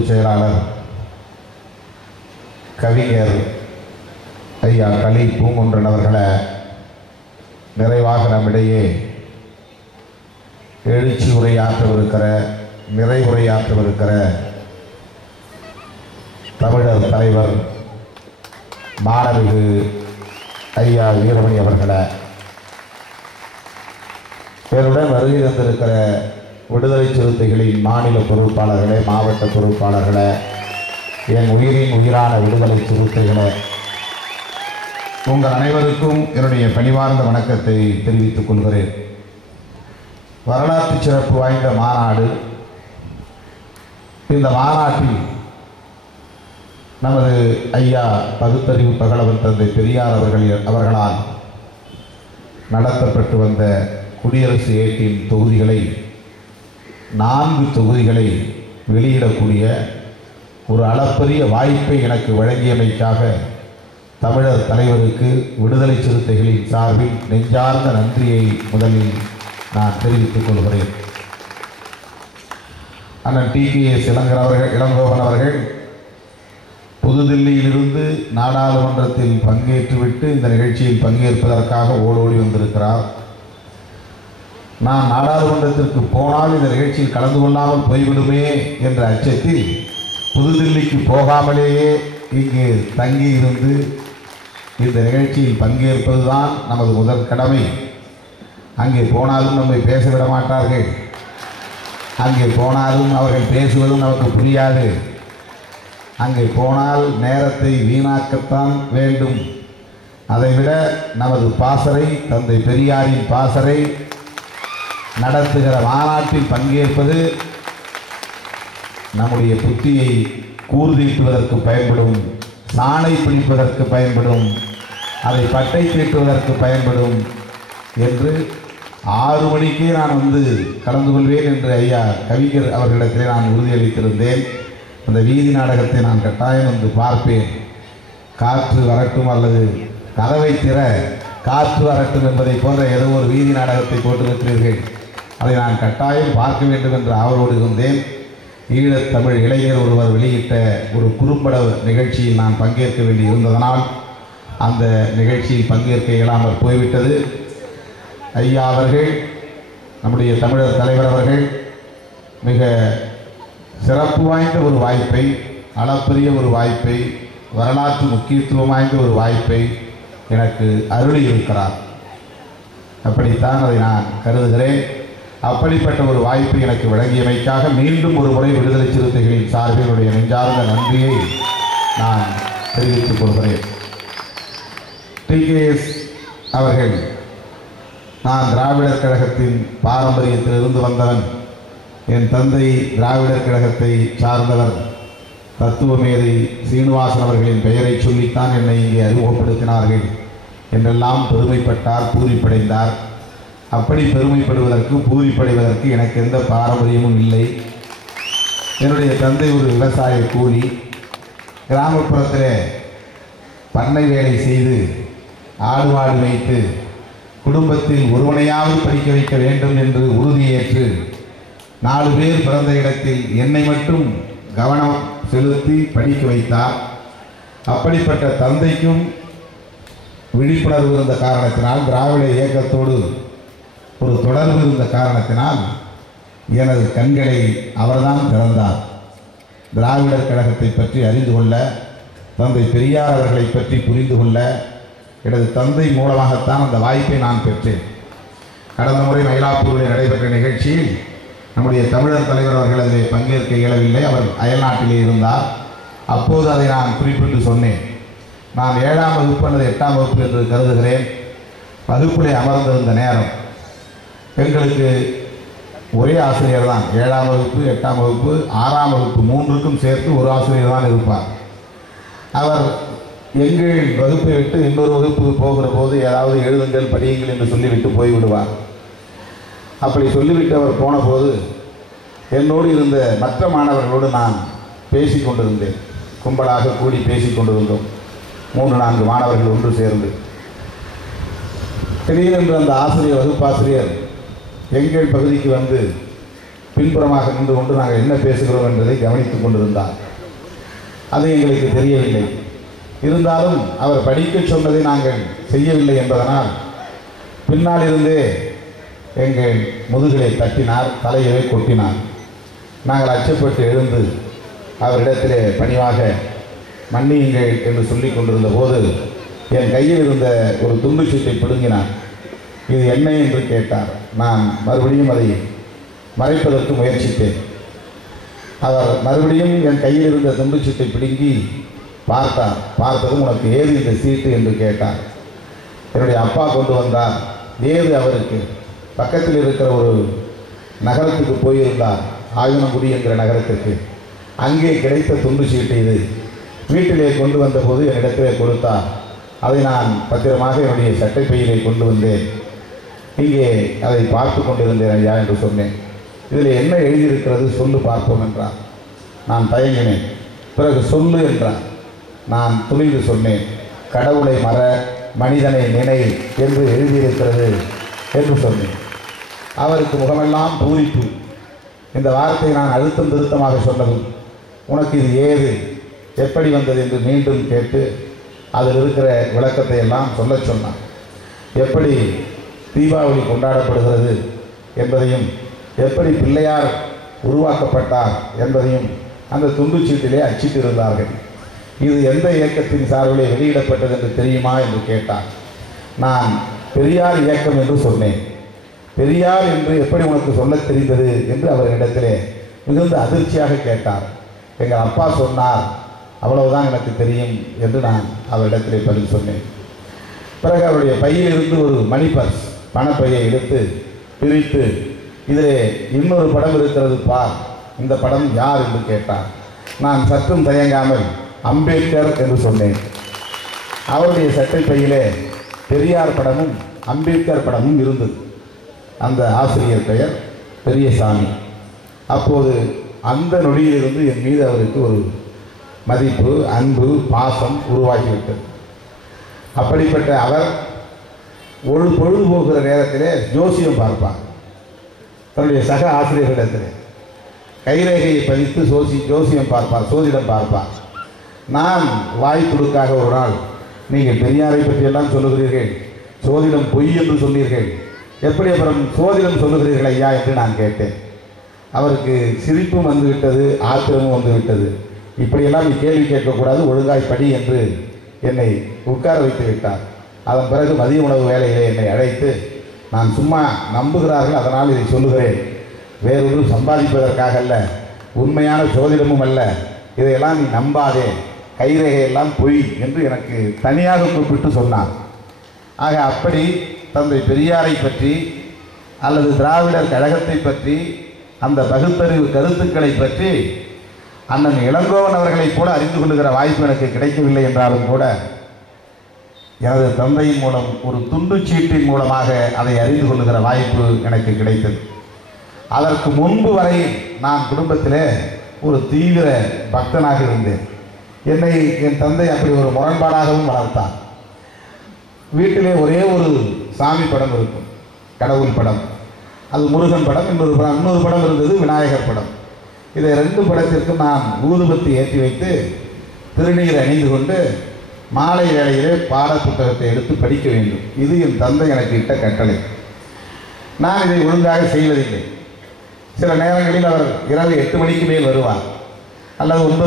பொதுச் செயலாளர் கவிஞர் ஐயா கலீல் பூங்குன்றன் அவர்களை நிறைவாக நம்மிடையே எழுச்சி உரையாற்றவிருக்கிற நிறைவுரையாற்றவிருக்கிற தமிழர் தலைவர் மாணவிகு ஐயா வீரமணி அவர்களை, என்னுடன் வருகை தந்திருக்கிற விடுதலை சிறுத்தைகளின் மாநில பொறுப்பாளர்களே, மாவட்ட பொறுப்பாளர்களே, என் உயிரின் உயிரான விடுதலை சிறுத்தைகளே, உங்கள் அனைவருக்கும் என்னுடைய பணிவார்ந்த வணக்கத்தை தெரிவித்துக் கொள்கிறேன். வரலாற்று சிறப்பு வாய்ந்த மாநாடு. இந்த மாநாட்டில் நமது ஐயா பகுத்தறிவு பகலவன் தந்தை பெரியார் அவர்களால் நடத்தப்பட்டு வந்த குடியரசு ஏட்டின் தொகுதிகளை 4 தொகுதிகளை வெளியிடக்கூடிய ஒரு அளப்பரிய வாய்ப்பை எனக்கு வழங்கியமைக்காக தமிழர் தலைவருக்கு விடுதலை சிறுத்தைகளின் சார்பில் நெஞ்சார்ந்த நன்றியை முதலில் நான் தெரிவித்துக் கொள்கிறேன். அண்ணன் TKS இளங்கோவன் அவர்கள் புதுதில்லியிலிருந்து நாடாளுமன்றத்தில் பங்கேற்றுவிட்டு இந்த நிகழ்ச்சியில் பங்கேற்பதற்காக ஓடோடி வந்திருக்கிறார். நான் நாடாளுமன்றத்திற்கு போனால் இந்த நிகழ்ச்சியில் கலந்து கொள்ளாமல் போய்விடுமே என்ற அச்சத்தில் புதுதில்லிக்கு போகாமலேயே இங்கே தங்கியிருந்து இந்த நிகழ்ச்சியில் பங்கேற்பதுதான் நமது முதல் கடமை. அங்கே போனாலும் நம்மை பேசவிட மாட்டார்கள். அங்கே போனாலும் அவர்கள் பேசுவதும் நமக்கு புரியாது. அங்கே போனால் நேரத்தை வீணாக்கத்தான் வேண்டும். அதைவிட நமது பாசறை, தந்தை பெரியாரின் பாசறை நடத்துகிற மாநாட்டில் பங்கேற்பது நம்முடைய புத்தியை கூர்தீட்டுவதற்கு பயன்படும், சாணை பிடிப்பதற்கு பயன்படும், அதை பட்டை தீட்டுவதற்கு பயன்படும் என்று 6 மணிக்கே நான் வந்து கலந்து கொள்வேன் என்று ஐயா கவிஞர் அவர்களிடத்திலே நான் உறுதியளித்திருந்தேன். அந்த வீதி நாடகத்தை நான் கட்டாயம் வந்து பார்ப்பேன். காற்று வரட்டும் அல்லது கதவை திற காற்று வரட்டும் என்பதை போன்ற ஏதோ ஒரு வீதி நாடகத்தை போட்டிருக்கிறீர்கள். அதை நான் கட்டாயம் பார்க்க வேண்டும் என்று ஆவலோடு இருந்தேன். ஈழத்தமிழ் இளைஞர் ஒருவர் வெளியிட்ட ஒரு குறும்பட நிகழ்ச்சியில் நான் பங்கேற்க வேண்டி இருந்ததனால் அந்த நிகழ்ச்சியில் பங்கேற்க இயலாமல் போய்விட்டது. ஐயா அவர்கள், நம்முடைய தமிழர் தலைவர் அவர்கள் மிக சிறப்பு வாய்ந்த ஒரு வாய்ப்பை, அளப்பரிய ஒரு வாய்ப்பை, வரலாற்று முக்கியத்துவம் வாய்ந்த ஒரு வாய்ப்பை எனக்கு அருளி இருக்கிறார். அப்படித்தான் அதை நான் கருதுகிறேன். அப்படிப்பட்ட ஒரு வாய்ப்பை எனக்கு வழங்கியமைக்காக மீண்டும் ஒரு முறை விடுதலை சிறுத்தைகளின் சார்பில் நெஞ்சார்ந்த நன்றியை நான் தெரிவித்துக் கொள்கிறேன். TKS அவர்கள், நான் திராவிடர் கழகத்தின் பாரம்பரியத்திலிருந்து வந்தவன், என் தந்தை திராவிடர் கழகத்தை சார்ந்தவர், தத்துவமேதை சீனிவாசன் அவர்களின் பெயரை சொல்லித்தான் என்னை இங்கே அறிமுகப்படுத்தினார்கள் என்றெல்லாம் பெருமைப்பட்டார், பூரிப்படைந்தார். அப்படி பெருமைப்படுவதற்கு, பூரிப்படைவதற்கு எனக்கு எந்த பாரம்பரியமும் இல்லை. என்னுடைய தந்தை ஒரு விவசாய கூலி. கிராமப்புறத்தில் பண்ணை வேலை செய்து ஆடு மாடு வைத்து குடும்பத்தில் ஒருவனையாவது படிக்க வைக்க வேண்டும் என்று உறுதியேற்று 4 பேர் பிறந்த இடத்தில் என்னை மட்டும் கவனம் செலுத்தி படிக்க வைத்தார். அப்படிப்பட்ட தந்தைக்கும் விழிப்புணர்வு இருந்த காரணத்தினால், திராவிட இயக்கத்தோடு ஒரு தொடர்பு இருந்த காரணத்தினால் எனது கண்களை அவர்தான் திறந்தார். திராவிடர் கழகத்தை பற்றி அறிந்து கொள்ள, தந்தை பெரியார் அவர்களை பற்றி புரிந்து கொள்ள எனது தந்தை மூலமாகத்தான் அந்த வாய்ப்பை நான் பெற்றேன். கடந்த முறை மயிலாப்பூரில் நடைபெற்ற நிகழ்ச்சியில் நம்முடைய தமிழர் தலைவர் அவர்கள் அதில் பங்கேற்க இயலவில்லை. அவர் அயல்நாட்டிலே இருந்தார். அப்போது அதை நான் குறிப்பிட்டு சொன்னேன். நான் 7ஆம் வகுப்பு அல்லது 8ஆம் வகுப்பு என்று கருதுகிறேன். வகுப்பிலே அமர்ந்திருந்த நேரம் எங்களுக்கு ஒரே ஆசிரியர் தான். 7ஆம் வகுப்பு, 8ஆம் வகுப்பு, 6ஆம் வகுப்பு 3க்கும் சேர்த்து ஒரு ஆசிரியர் தான் இருப்பார். அவர் எங்கள் வகுப்பை விட்டு இன்னொரு வகுப்புக்கு போகிற போது ஏதாவது எழுதுங்கள், படியுங்கள் என்று சொல்லிவிட்டு போய்விடுவார். அப்படி சொல்லிவிட்டு அவர் போன போது என்னோடு இருந்த மற்ற மாணவர்களோடு நான் பேசி கொண்டிருந்தேன். கும்பலாக கூடி பேசி கொண்டிருந்தோம். 3-4 மாணவர்கள் ஒன்று சேர்ந்து. திடீரென்று அந்த ஆசிரியர், வகுப்பாசிரியர் எங்கள் பகுதிக்கு வந்து பின்புறமாக நின்று கொண்டு நாங்கள் என்ன பேசுகிறோம் என்பதை கவனித்துக் கொண்டிருந்தார். அது எங்களுக்கு தெரியவில்லை. இருந்தாலும் அவர் படிக்க சொன்னதை நாங்கள் செய்யவில்லை என்பதனால் பின்னால் இருந்தே எங்கள் முதுகிலை தட்டினார், தலையை கொட்டினார். நாங்கள் அச்சப்பட்டு எழுந்து அவரிடத்திலே பணிவாக மன்னியுங்கள் என்று சொல்லிக் கொண்டிருந்த போது என் கையில் இருந்த ஒரு துண்டுச்சீட்டை பிடுங்கினார். இது என்ன என்று கேட்டார். நான் மறுபடியும் அதை மறைப்பதற்கு முயற்சித்தேன். அவர் மறுபடியும் என் கையில் இருந்த துண்டுச்சீட்டை பிடுங்கி பார்த்தார். பார்த்ததும் உனக்கு ஏது இந்த சீட்டு என்று கேட்டார். என்னுடைய அப்பா கொண்டு வந்தார். ஏது அவருக்கு பக்கத்தில் இருக்கிற ஒரு நகரத்துக்கு போயிருந்தார், ஆயுனங்குடி என்கிற நகரத்திற்கு. அங்கே கிடைத்த துண்டு சீட்டு இது. வீட்டிலே கொண்டு வந்தபோது என்னிடத்திலே கொடுத்தார். அதை நான் பத்திரமாக என்னுடைய சட்டைப்பையிலே கொண்டு வந்தேன். இங்கே அதை பார்த்து கொண்டிருந்தேன் ஐயா என்று சொன்னேன். இதில் என்ன எழுதியிருக்கிறது சொல்லு பார்ப்போம் என்றார். நான் தயங்கினேன். பிறகு சொல்லு என்றார். நான் துணிந்து சொன்னேன், கடவுளை மற, மனிதனை நினை என்று எழுதியிருக்கிறது என்று சொன்னேன். அவருக்கு முகமெல்லாம் பூரிப்பு. இந்த வார்த்தை நான் அழுத்தம் திருத்தமாக சொன்னதும், உனக்கு இது ஏது, எப்படி வந்தது என்று மீண்டும் கேட்டு அதில் இருக்கிற விளக்கத்தை எல்லாம் சொல்லச் சொன்னான். எப்படி தீபாவளி கொண்டாடப்படுகிறது என்பதையும், எப்படி பிள்ளையார் உருவாக்கப்பட்டார் என்பதையும் அந்த துண்டுச்சீட்டிலே அச்சிட்டிருந்தார்கள். இது எந்த இயக்கத்தின் சார்பிலே வெளியிடப்பட்டது என்று தெரியுமா என்று கேட்டார். நான் பெரியார் இயக்கம் என்று சொன்னேன். பெரியார் என்று எப்படி உனக்கு சொல்ல தெரிந்தது என்று அவரிடத்திலே மிகுந்த அதிர்ச்சியாக கேட்டார். எங்கள் அப்பா சொன்னார், அவ்வளவுதான் எனக்கு தெரியும் என்று நான் அவரிடத்திலே பதில் சொன்னேன். பிறகு அவருடைய பையிலிருந்து ஒரு மணி பர்ஸ், பணப்பையை எடுத்து பிரித்து, இதிலே இன்னொரு படம் இருக்கிறது பார், இந்த படம் யார் என்று கேட்டார். நான் சற்றும் தயங்காமல் அம்பேத்கர் என்று சொன்னேன். அவருடைய சட்டை பையிலே பெரியார் படமும் அம்பேத்கர் படமும் இருந்தது. அந்த ஆசிரியர் பெயர் பெரியசாமி. அப்போது அந்த நொடியிலிருந்து என் மீது அவருக்கு ஒரு மதிப்பு, அன்பு, பாசம் உருவாகிவிட்டது. அப்படிப்பட்ட அவர் ஒரு பொழுது போகிற நேரத்திலே ஜோசியம் பார்ப்பார். தன்னுடைய சக ஆசிரியர்களிடத்திலே கைரேகையை பதித்து ஜோசியம் பார்ப்பார், சோதிடம் பார்ப்பார். நான் வாய்ப்புடுக்காக ஒரு நாள், நீங்கள் பெரியாரை பற்றியெல்லாம் சொல்லுகிறீர்கள், சோதிடம் பொய் என்று சொன்னீர்கள், எப்படி அப்புறம் சோதிடம் சொல்லுகிறீர்கள் ஐயா என்று நான் கேட்டேன். அவருக்கு சிரிப்பும் வந்துவிட்டது, ஆத்திரமும் வந்துவிட்டது. இப்படியெல்லாம் நீ கேள்வி கேட்கக்கூடாது, ஒழுங்காய் படி என்று என்னை உட்கார வைத்து விட்டார். அதன் பிறகு மதிய உணவு வேலையிலே என்னை அழைத்து, நான் சும்மா நம்புகிறார்கள் அதனால் இதை சொல்லுகிறேன், வேறொன்றும் சம்பாதிப்பதற்காக அல்ல, உண்மையான சோதிடமும் அல்ல, இதையெல்லாம் நீ நம்பாதே, கைரேகையெல்லாம் பொய் என்று எனக்கு தனியாக கூப்பிட்டு சொன்னார். ஆக அப்படி தந்தை பெரியாரை பற்றி அல்லது திராவிடர் கழகத்தை பற்றி, அந்த பகுத்தறிவு கருத்துக்களை பற்றி அண்ணன் இளங்கோவன் அவர்களை கூட அறிந்து கொள்ளுகிற வாய்ப்பு எனக்கு கிடைக்கவில்லை என்றாலும் கூட எனது தந்தையின் மூலம் ஒரு துண்டுச்சீட்டின் மூலமாக அதை அறிந்து கொள்ளுகிற வாய்ப்பு எனக்கு கிடைத்தது. அதற்கு முன்பு வரை நான் குடும்பத்திலே ஒரு தீவிர பக்தனாக இருந்தேன். என்னை என் தந்தை அப்படி ஒரு முரண்பாடாகவும் வளர்த்தார். வீட்டிலே ஒரே ஒரு சாமி படம் இருக்கும், கடவுள் படம். அது முருகன் படம். இன்னொரு படம் இருந்தது, விநாயகர் படம். இதை 2 படத்திற்கும் நான் ஊதுபத்தி ஏற்றி வைத்து திருநீர் அணிந்து கொண்டு மாலை வேளையிலே பாட புத்தகத்தை எடுத்து படிக்க வேண்டும். இது என் தந்தை எனக்கு இட்ட கட்டளை. நான் இதை ஒழுங்காக செய்வதில்லை. சில நேரங்களில் அவர் இரவு 8 மணிக்கு மேல் வருவார், அல்லது 9